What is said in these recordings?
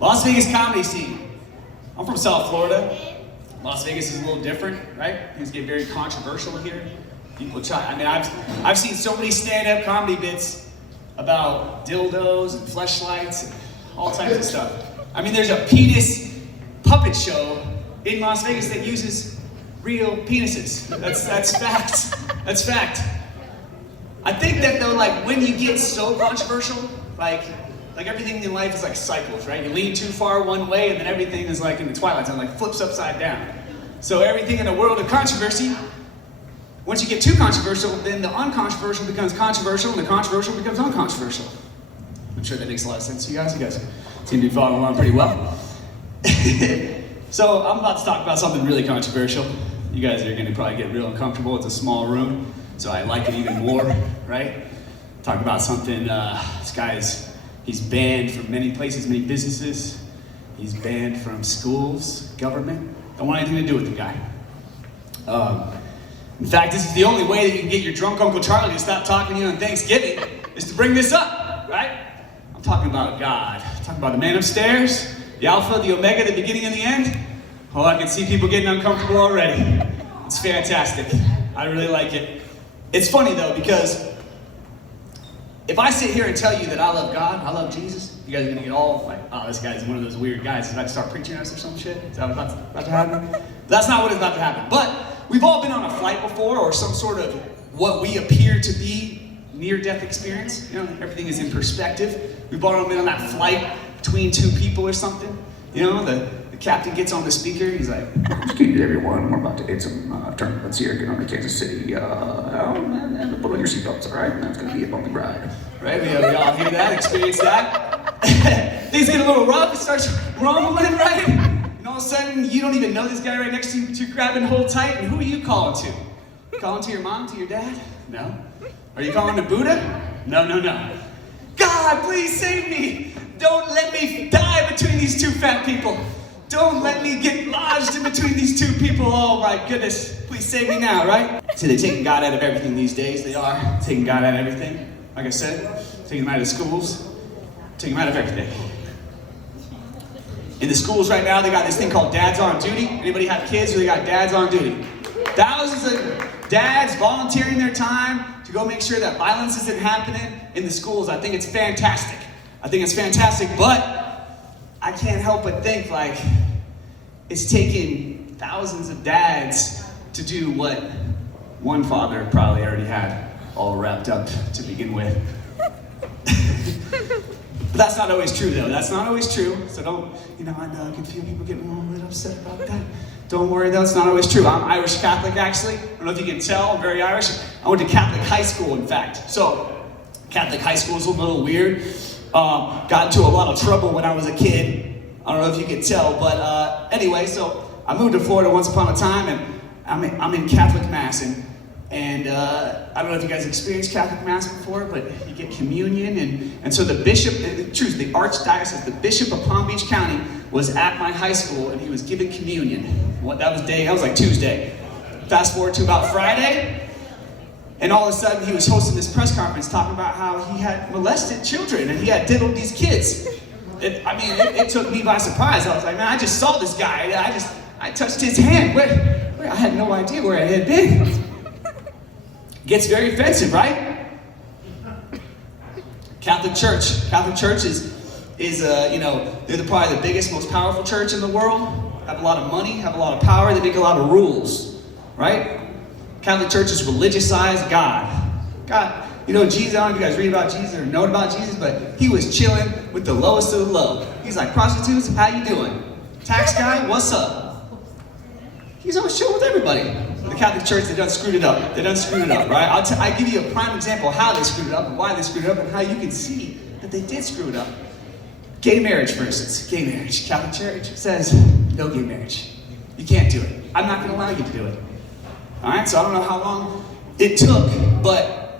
Las Vegas comedy scene. I'm from South Florida. Las Vegas is a little different, right? Things get very controversial here. People try, I mean, I've seen so many stand-up comedy bits about dildos and fleshlights and all types of stuff. I mean, there's a penis puppet show in Las Vegas that uses real penises. That's fact. That's fact. I think that though, like when you get so controversial, like everything in life is like cycles, right? You lean too far one way and then everything is like in the twilight zone, like flips upside down. So everything in a world of controversy, once you get too controversial, then the uncontroversial becomes controversial and the controversial becomes uncontroversial. I'm sure that makes a lot of sense to you guys. You guys seem to be following along pretty well. So I'm about to talk about something really controversial. You guys are gonna probably get real uncomfortable. It's a small room, so I like it even more, right? Talk about something, this guy's, he's banned from many places, many businesses. He's banned from schools, government. Don't want anything to do with the guy. In fact, this is the only way that you can get your drunk Uncle Charlie to stop talking to you on Thanksgiving, is to bring this up, right? I'm talking about God. I'm talking about the man upstairs, the Alpha, the Omega, the beginning and the end. Oh, I can see people getting uncomfortable already. It's fantastic. I really like it. It's funny though, because if I sit here and tell you that I love God, I love Jesus, you guys are gonna get all like, oh, this guy's one of those weird guys. He's about to start preaching us or some shit. Is that what's about to happen? That's not what is about to happen. But we've all been on a flight before, or some sort of what we appear to be near-death experience. You know, everything is in perspective. We've all been on that flight between two people or something. You know, the captain gets on the speaker. He's like, "Excuse everyone, we're about to hit some turbulence here. Get on to Kansas City. Put on your seatbelts, all right? That's going to be a bumpy ride." Right? We all hear that, experience that. Things get a little rough. It starts rumbling, right? And all of a sudden, you don't even know this guy right next to you. You're grabbing hold tight. And who are you calling to? Calling to your mom, to your dad? No. Are you calling to Buddha? No. God, please save me. Don't let me die between these two fat people. Don't let me get lodged in between these two people. Oh my goodness, please save me now, right? See, they're taking God out of everything these days. They are taking God out of everything. Like I said, taking him out of schools, taking him out of everything. In the schools right now, they got this thing called Dads on Duty. Anybody have kids where they got Dads on Duty? Thousands of dads volunteering their time to go make sure that violence isn't happening in the schools. I think it's fantastic. But I can't help but think like it's taken thousands of dads to do what one father probably already had all wrapped up to begin with. But that's not always true though. That's not always true. So don't, I know I can feel people getting a little bit upset about that. Don't worry though, it's not always true. I'm Irish Catholic actually. I don't know if you can tell, I'm very Irish. I went to Catholic high school in fact. So Catholic high school is a little weird. Got into a lot of trouble when I was a kid. I don't know if you can tell, but anyway, so I moved to Florida once upon a time, and I'm in Catholic Mass, and I don't know if you guys experienced Catholic Mass before, but you get communion, and so the bishop, the archdiocese, the bishop of Palm Beach County was at my high school, and he was giving communion. That was like Tuesday. Fast forward to about Friday, and all of a sudden he was hosting this press conference talking about how he had molested children and he had diddled these kids. It took me by surprise. I was like, man, I just saw this guy. I touched his hand. Where I had no idea where it had been. Gets very offensive, right? Catholic Church is they're probably the biggest, most powerful church in the world. Have a lot of money, have a lot of power. They make a lot of rules, right? Catholic Church is religiousized God. Jesus, I don't know if you guys read about Jesus or know about Jesus, but he was chilling with the lowest of the low. He's like, prostitutes, how you doing? Tax guy, what's up? He's always chilling with everybody. The Catholic Church, they done screwed it up, right? I'll give you a prime example of how they screwed it up and why they screwed it up and how you can see that they did screw it up. Gay marriage, for instance. Gay marriage. Catholic Church says, no gay marriage. You can't do it. I'm not going to allow you to do it. All right, so I don't know how long it took, but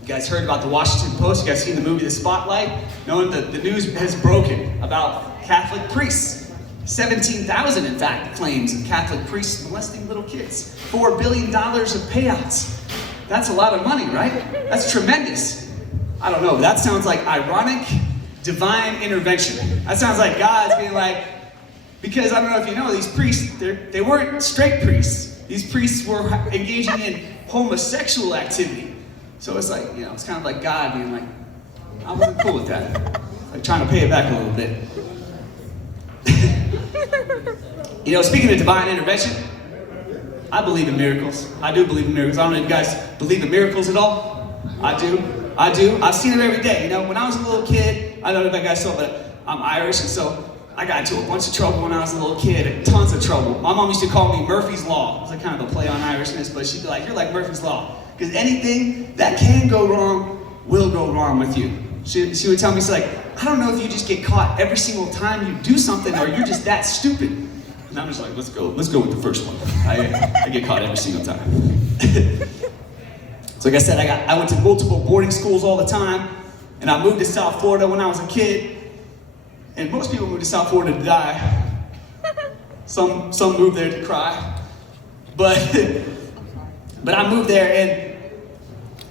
you guys heard about the Washington Post. You guys seen the movie The Spotlight? Knowing that the news has broken about Catholic priests. 17,000, in fact, claims of Catholic priests molesting little kids. $4 billion of payouts. That's a lot of money, right? That's tremendous. I don't know, that sounds like ironic, divine intervention. That sounds like God's being like, because I don't know if you know, these priests, they weren't straight priests. These priests were engaging in homosexual activity. So it's like, it's kind of like God being like, I wasn't cool with that. Like trying to pay it back a little bit. Speaking of divine intervention, I believe in miracles. I do believe in miracles. I don't know if you guys believe in miracles at all. I do. I've seen it every day. When I was a little kid, I don't know if you guys saw, but I'm Irish, and so I got into a bunch of trouble when I was a little kid, tons of trouble. My mom used to call me Murphy's Law. It was like kind of a play on Irishness, but she'd be like, you're like Murphy's Law. Because anything that can go wrong will go wrong with you. She would tell me, she's like, I don't know if you just get caught every single time you do something or you're just that stupid. And I'm just like, let's go with the first one. I get caught every single time. So like I said, I went to multiple boarding schools all the time, and I moved to South Florida when I was a kid. And most people move to South Florida to die. Some move there to cry. But I moved there, and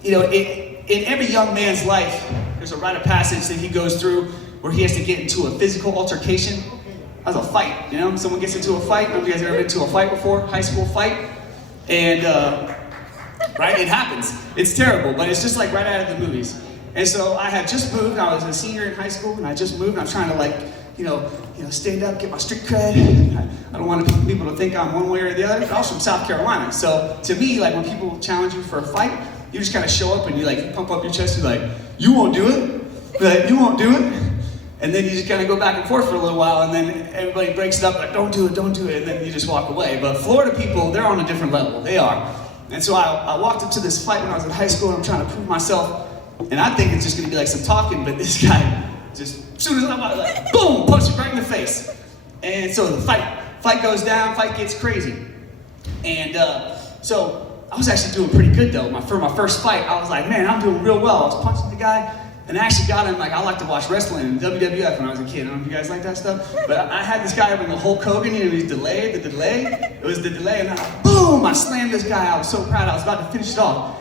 in every young man's life, there's a rite of passage that he goes through where he has to get into a physical altercation. That's a fight, Someone gets into a fight. Have you guys ever been to a fight before? High school fight? And, right, it happens. It's terrible, but it's just like right out of the movies. And so I had just moved. I was a senior in high school, and I just moved. I'm trying to stand up, get my street cred. I don't want people to think I'm one way or the other. But I was from South Carolina, so to me, like when people challenge you for a fight, you just kind of show up and you pump up your chest. You're like, you won't do it. Like, you won't do it. And then you just kind of go back and forth for a little while, and then everybody breaks it up like, don't do it, and then you just walk away. But Florida people, they're on a different level. They are. And so I walked up to this fight when I was in high school, and I'm trying to prove myself. And I think it's just going to be like some talking, but this guy just, as soon as I'm out, like, boom, punch him right in the face. And so the fight goes down, fight gets crazy. And so I was actually doing pretty good though. For my first fight, I was like, man, I'm doing real well. I was punching the guy, and I actually got him, like, I like to watch wrestling and WWF when I was a kid. I don't know if you guys like that stuff. But I had this guy with the Hulk Hogan, he's delayed, the delay. It was the delay, and then boom, I slammed this guy. I was so proud. I was about to finish it off.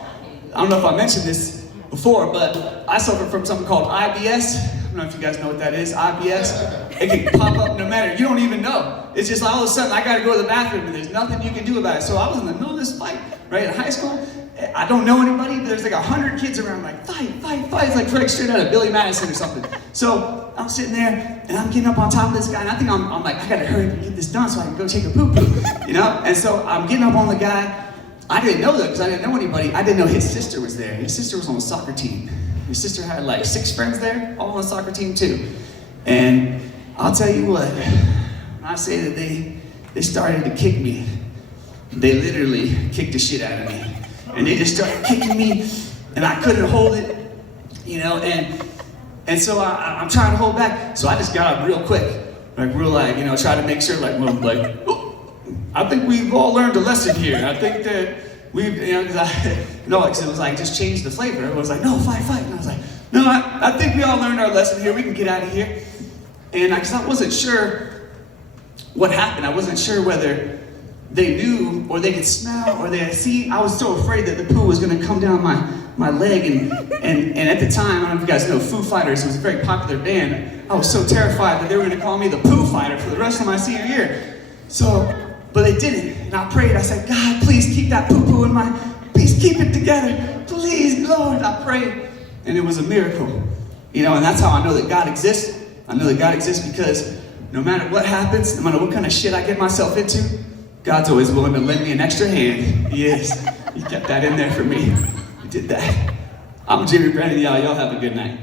I don't know if I mentioned this before, but I suffer from something called IBS. I don't know if you guys know what that is, IBS. It can pop up no matter, you don't even know. It's just like all of a sudden I gotta go to the bathroom and there's nothing you can do about it. So I was in the middle of this fight, right, in high school. I don't know anybody, but there's like 100 kids around, like, fight. It's like straight out of Billy Madison or something. So I'm sitting there and I'm getting up on top of this guy, and I think I'm like, I gotta hurry up and get this done so I can go take a poo-poo, And so I'm getting up on the guy. I didn't know that because I didn't know anybody. I didn't know his sister was there. His sister was on the soccer team. His sister had like 6 friends there, all on the soccer team too. And I'll tell you what, when I say that they started to kick me, they literally kicked the shit out of me. And they just started kicking me, and I couldn't hold it, and so I'm trying to hold back. So I just got up real quick, try to make sure, oh, I think we've all learned a lesson here. I think that we've, because it was like, just change the flavor. Everyone was like, no, fight. And I was like, no, I think we all learned our lesson here. We can get out of here. And because I wasn't sure what happened. I wasn't sure whether they knew or they could smell or they had seen. I was so afraid that the poo was going to come down my leg. And at the time, I don't know if you guys know, Foo Fighters was a very popular band. I was so terrified that they were going to call me the Poo Fighter for the rest of my senior year. But they didn't, and I prayed. I said, God, please keep that poo-poo in please keep it together. Please, Lord, I prayed. And it was a miracle. And that's how I know that God exists. I know that God exists because no matter what happens, no matter what kind of shit I get myself into, God's always willing to lend me an extra hand. He is. He kept that in there for me. He did that. I'm Jimmy Brennan, y'all. Y'all have a good night.